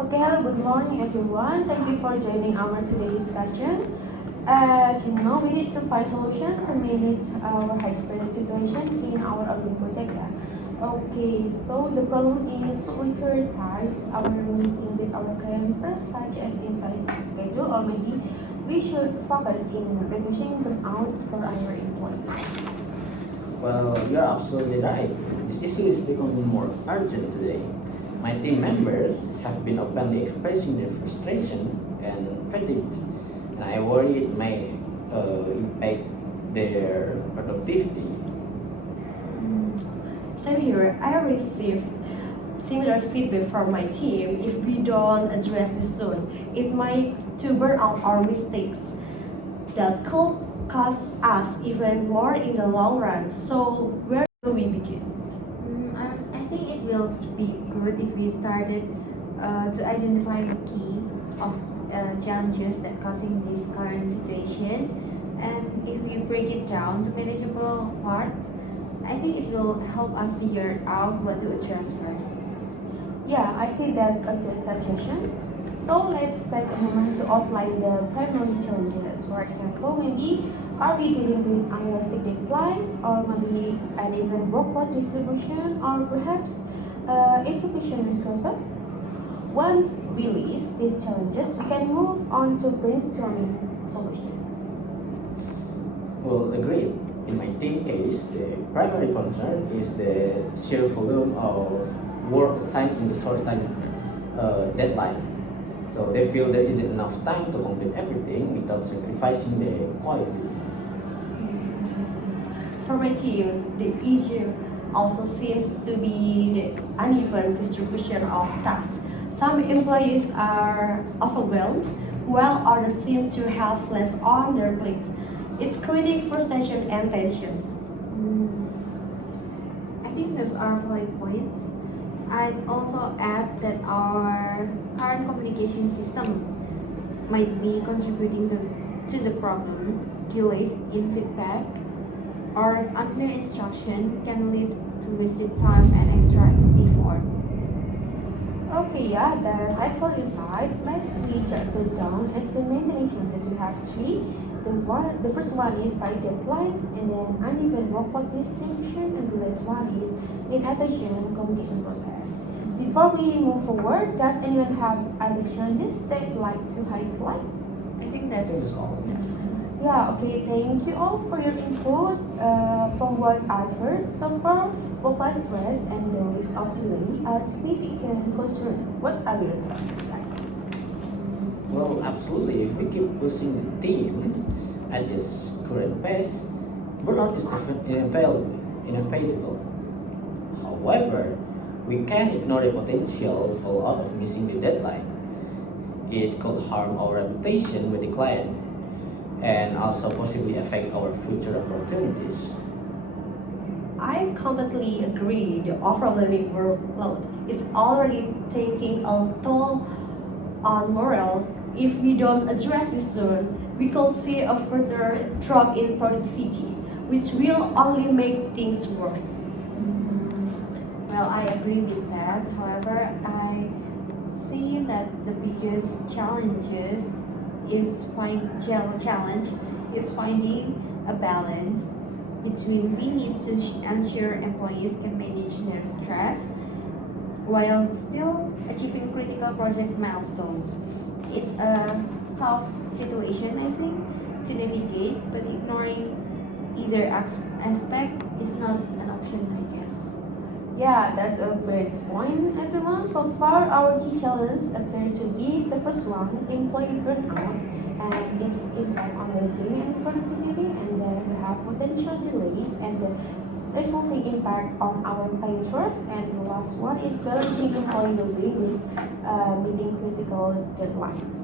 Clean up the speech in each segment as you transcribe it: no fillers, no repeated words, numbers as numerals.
Okay, hello, good morning everyone. Thank you for joining our today's discussion. As you know, we need to find solution to manage our high situation in our urban project. Okay, so the problem is we prioritize our meeting with our client first, such as inside the schedule, or maybe we should focus in reducing burnout for our employees. Well, you're absolutely right. This issue is becoming more urgent today. My team members have been openly expressing their frustration and fatigue, and I worry it may impact their productivity. Same here, I received similar feedback from my team. If we don't address this soon, it might to burn out our mistakes that could cost us even more in the long run. So where do we begin? I think it will be good if we started to identify the key of challenges that causing this current situation, and if we break it down to manageable parts, I think it will help us figure out what to address first. Yeah, I think that's a good suggestion. So let's take a moment to outline the primary challenges. For example, maybe are we dealing with unrealistic deadline, or maybe uneven workload distribution, or perhaps insufficient resources? Once we list these challenges, we can move on to brainstorming solutions. Well, agreed. In my team case, the primary concern is the sheer volume of work assigned in the short time deadline. So they feel there isn't enough time to complete everything without sacrificing the quality. For my team, the issue also seems to be the uneven distribution of tasks. Some employees are overwhelmed, while others seem to have less on their plate. It's creating frustration and tension. I think those are valid points. I'd also add that our current communication system might be contributing to the problem. Delays in feedback or unclear instruction can lead to wasted time and extra effort. Okay, yeah, that's excellent insight. Let's we jot it down as the main challenges. We have three. The first one is tight deadlines, and then uneven workload distribution, and the last one is inefficient communication process. Before we move forward, does anyone have other challenges they'd like to highlight? I think This that's is all. Yeah, okay, thank you all for your input. From what I've heard so far, work-life stress and the risk of delay are significant concern. What are your thoughts like? Well, absolutely. If we keep pushing the team at this current pace, burnout is inevitable. However, we can't ignore the potential fallout of missing the deadline. It could harm our reputation with the client and also possibly affect our future opportunities. I completely agree. The overwhelming workload is already taking a toll on morale. If we don't address this soon, we could see a further drop in productivity, which will only make things worse. Well, I agree with that. However, I see that the biggest challenge is finding a balance between we need to ensure employees can manage their stress while still achieving critical project milestones. It's a tough situation, I think, to navigate, but ignoring either aspect is not an option, I guess. Yeah, that's a great point, everyone. So far, our key challenges appear to be the first one, employee burnout, and its impact on well-being and productivity, and then we have potential delays and the resulting impact on our client trust, and the last one is balancing employee well-being with meeting critical deadlines.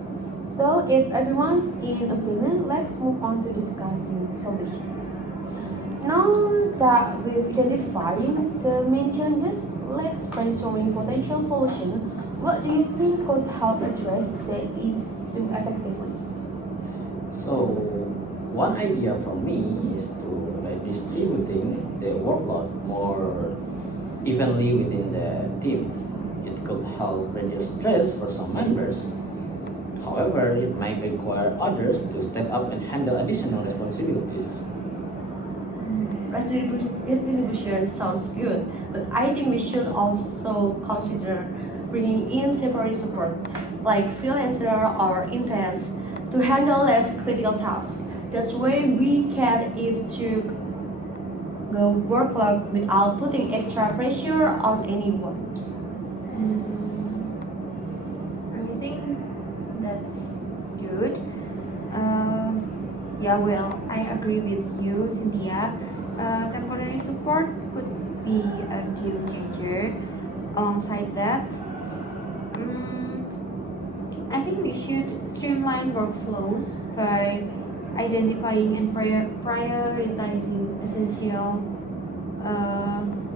So, if everyone's in agreement, let's move on to discussing solutions. Now that we've identified the main challenges, let's brainstorm potential solutions. What do you think could help address the issue effectively? So, one idea from me is to distributing the workload more evenly within the team. It could help reduce stress for some members. However, it might require others to step up and handle additional responsibilities. Redistribution sounds good, but I think we should also consider bringing in temporary support, like freelancer or interns, to handle less critical tasks. That's way we can ease to the workload without putting extra pressure on anyone. I think that's good. Well, I agree with you, Cynthia. Temporary support could be a game changer. Alongside that, I think we should streamline workflows by identifying and prioritizing essential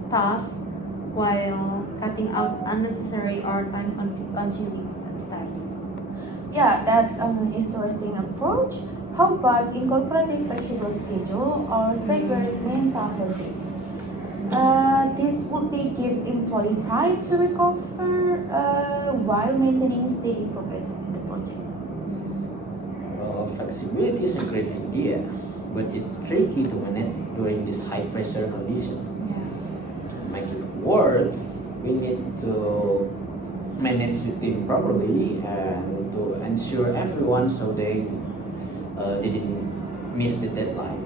tasks while cutting out unnecessary or time-consuming steps. Yeah, that's an interesting approach. How about incorporating flexible schedule or staggered mental health days? This would be give employee time to recover while maintaining steady progress in the project. Well, flexibility is a great idea, but it's tricky to manage during this high pressure condition. To make it work, we need to manage the team properly and to ensure everyone so they didn't miss the deadline.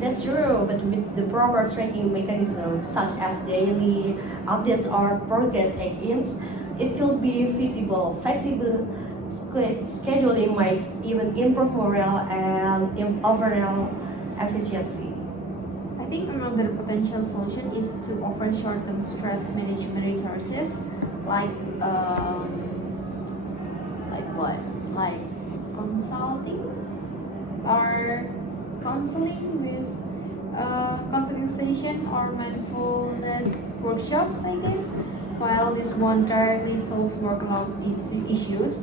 That's true, but with the proper tracking mechanism, such as daily updates or progress check-ins, it could be feasible. Flexible scheduling might even improve morale and overall efficiency. I think another potential solution is to offer short-term stress management resources, like what? Like consulting or counseling with counseling session or mindfulness workshops, I guess. While this won't directly solve workload issues,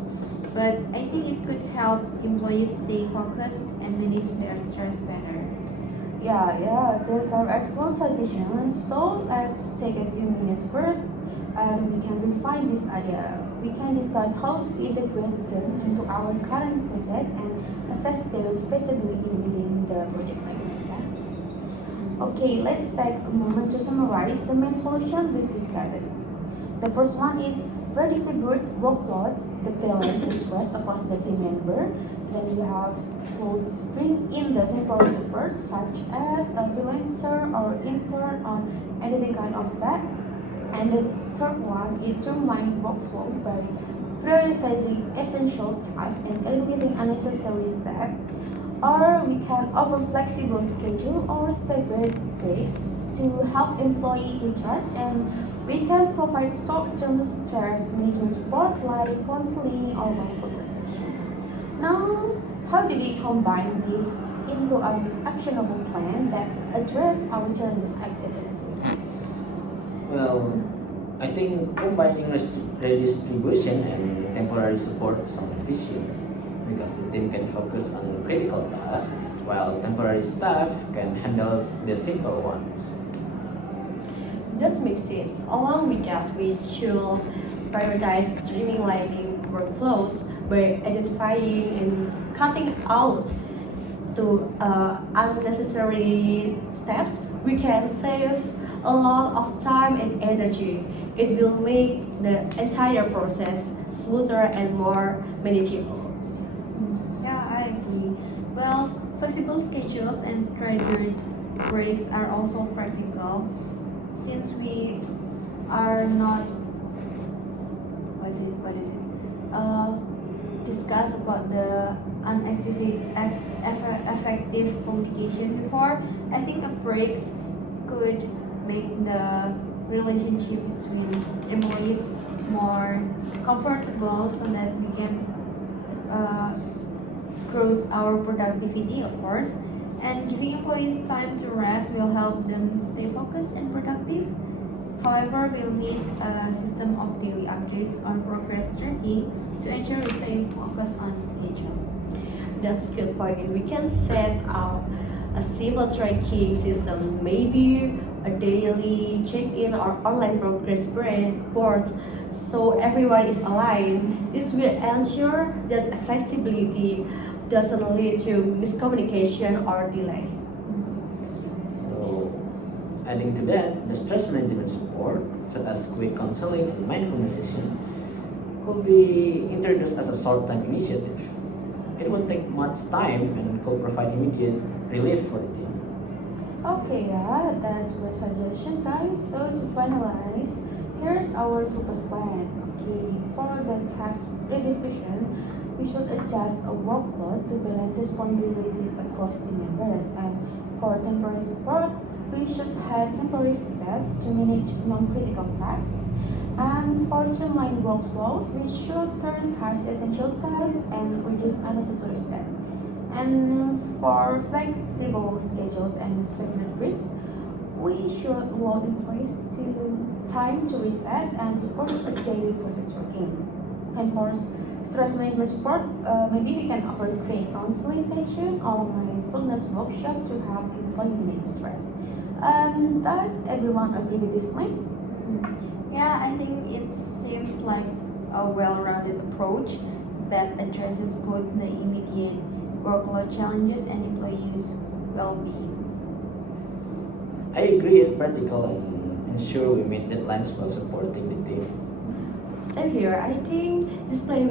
but I think it could help employees stay focused and manage their stress better. Yeah, those are excellent suggestions. So let's take a few minutes first and we can refine this idea. We can discuss how to integrate them into our current process and assess their feasibility within the project line. Okay, let's take a moment to summarize the main solution we've discussed. The first one is redistribute workloads to balance the stress across the team member. Then you have to bring in the temporary support such as a freelancer or intern or anything kind of that. And the third one is streamline workflow by prioritizing essential tasks and eliminating unnecessary steps. Or we can offer flexible schedule or staggered breaks to help employee recharge, and we can provide short-term stress management support like counseling or mindfulness session. Now, how do we combine this into an actionable plan that address our challenges actively? Well, I think combining redistribution and temporary support sounds efficient because the team can focus on critical tasks while temporary staff can handle the simple ones. That makes sense. Along with that, we should prioritize streamlining workflows by identifying and cutting out to unnecessary steps. We can save a lot of time and energy. It will make the entire process smoother and more manageable. Yeah, I agree. Well, flexible schedules and staggered breaks are also practical since we are not discuss about the effective communication before. I think a break could make the relationship between employees more comfortable so that we can grow our productivity, of course. And giving employees time to rest will help them stay focused and productive. However, we'll need a system of daily updates or progress tracking to ensure we stay focused on the schedule. That's a good point. We can set up a simple tracking system, maybe a daily check-in or online progress board so everyone is aligned. This will ensure that flexibility doesn't lead to miscommunication or delays. So, adding to that, the stress management support, such as quick counseling and mindfulness session, could be introduced as a short-term initiative. It won't take much time and could provide immediate relief for the team. Okay, yeah, that's a suggestion, guys. So to finalize, here's our purpose plan. Okay, for the task redivision, we should adjust a workload to balance responsibilities across team members. And for temporary support, we should have temporary staff to manage non-critical tasks. And for streamlined workflows, we should prioritize essential tasks and reduce unnecessary steps. And for flexible schedules and statement breaks, we should allow employees to time to reset and support a daily process routine. And for stress management support, maybe we can offer quick counseling session or mindfulness workshop to help employees manage stress. Does everyone agree with this plan? Yeah, I think it seems like a well-rounded approach that addresses both the immediate workload challenges and employees' well-being. I agree it's practical and ensure we meet deadlines while supporting the team. Same here, I think this plan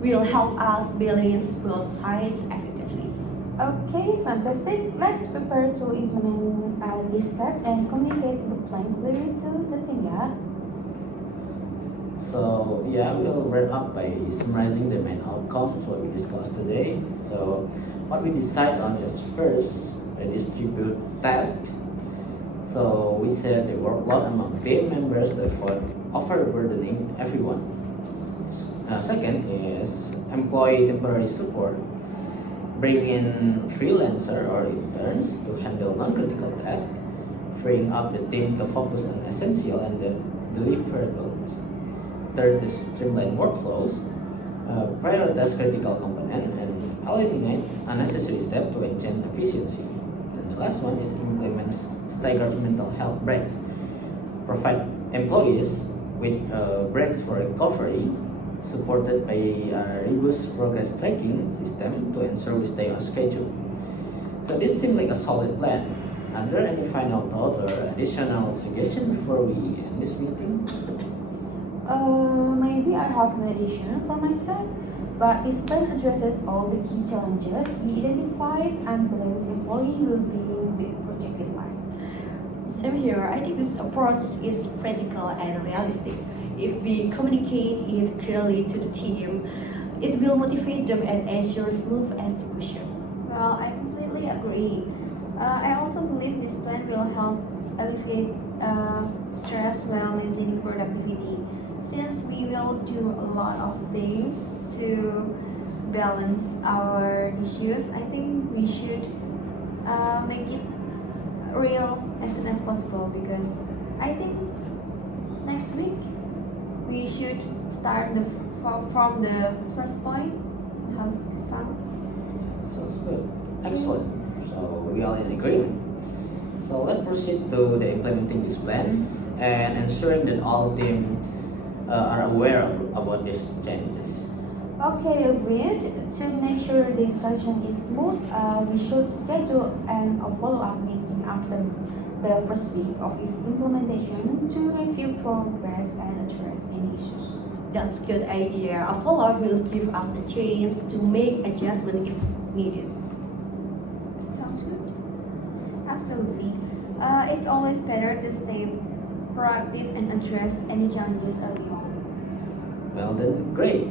will help us balance both sides effectively. Okay, fantastic. Let's prepare to implement this step and communicate the plan clearly to the team, yeah? So yeah, we'll wrap up by summarizing the main outcomes what we discussed today. So what we decide on is first a distribute task. So we set the workload among team members to avoid overburdening everyone. Second is employee temporary support. Bring in freelancer or interns to handle non-critical tasks, freeing up the team to focus on essential and the deliverables. Third is streamline workflows, prioritize critical component, and eliminate unnecessary steps to enhance efficiency. And the last one is implement staggered mental health breaks. Provide employees with breaks for recovery, supported by a robust progress tracking system to ensure we stay on schedule. So this seems like a solid plan. Are there any final thoughts or additional suggestions before we end this meeting? Maybe I have an addition for myself, but this plan addresses all the key challenges we identified and balance employee well-being with projected life. Same here, I think this approach is practical and realistic. If we communicate it clearly to the team, it will motivate them and ensure smooth execution. Well, I completely agree. I also believe this plan will help alleviate stress while maintaining productivity. Since we will do a lot of things to balance our issues, I think we should make it real as soon as possible, because I think next week we should start from the first point. How's it sounds? Sounds good. Excellent. So we are in agreement. So let's proceed to the implementing this plan and ensuring that all team are aware about these changes. Okay, agreed. To make sure the instruction is smooth, we should schedule a follow-up meeting after the first week of its implementation to review progress and address any issues. That's a good idea. A follow-up will give us a chance to make adjustment if needed. Sounds good. Absolutely. It's always better to stay proactive and address any challenges early on. Well then, great.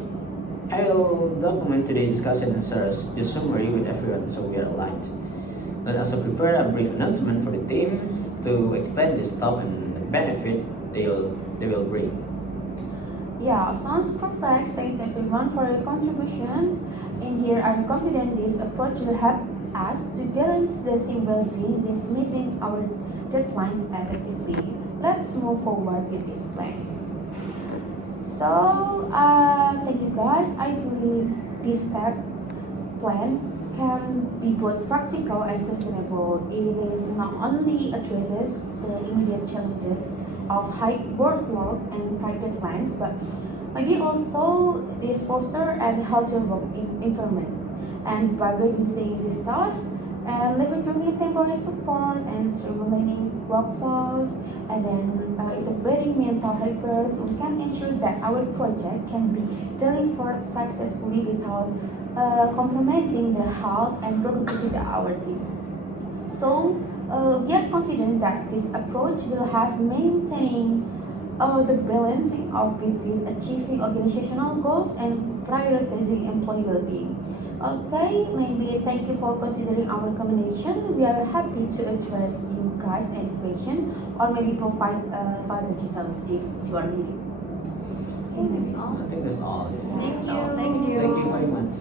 I'll document today's discussion and share the summary with everyone so we are aligned. Then also prepare a brief announcement for the team to explain the stop and the benefit they will bring. Yeah, sounds perfect. Thanks everyone for your contribution. In here, I'm confident this approach will help us to balance the team well-being with meeting our deadlines effectively. Let's move forward with this plan. So, thank you guys. I believe this step plan can be both practical and sustainable. It is not only addresses the immediate challenges of high workload and tight deadlines, but maybe also this foster and healthier work environment. And by reducing these tasks and leveraging temporary support and streamlining workflows and then integrating mental helpers, we can ensure that our project can be delivered successfully without compromising the health and productivity of our team. So we are confident that this approach will have maintaining the balancing of between achieving organizational goals and prioritizing employee well-being. Okay, maybe thank you for considering our recommendation. We are happy to address you guys' any question or maybe provide further details if you are needed. I think that's all. I think that's all. Thank you. Thank you. Thank you very much.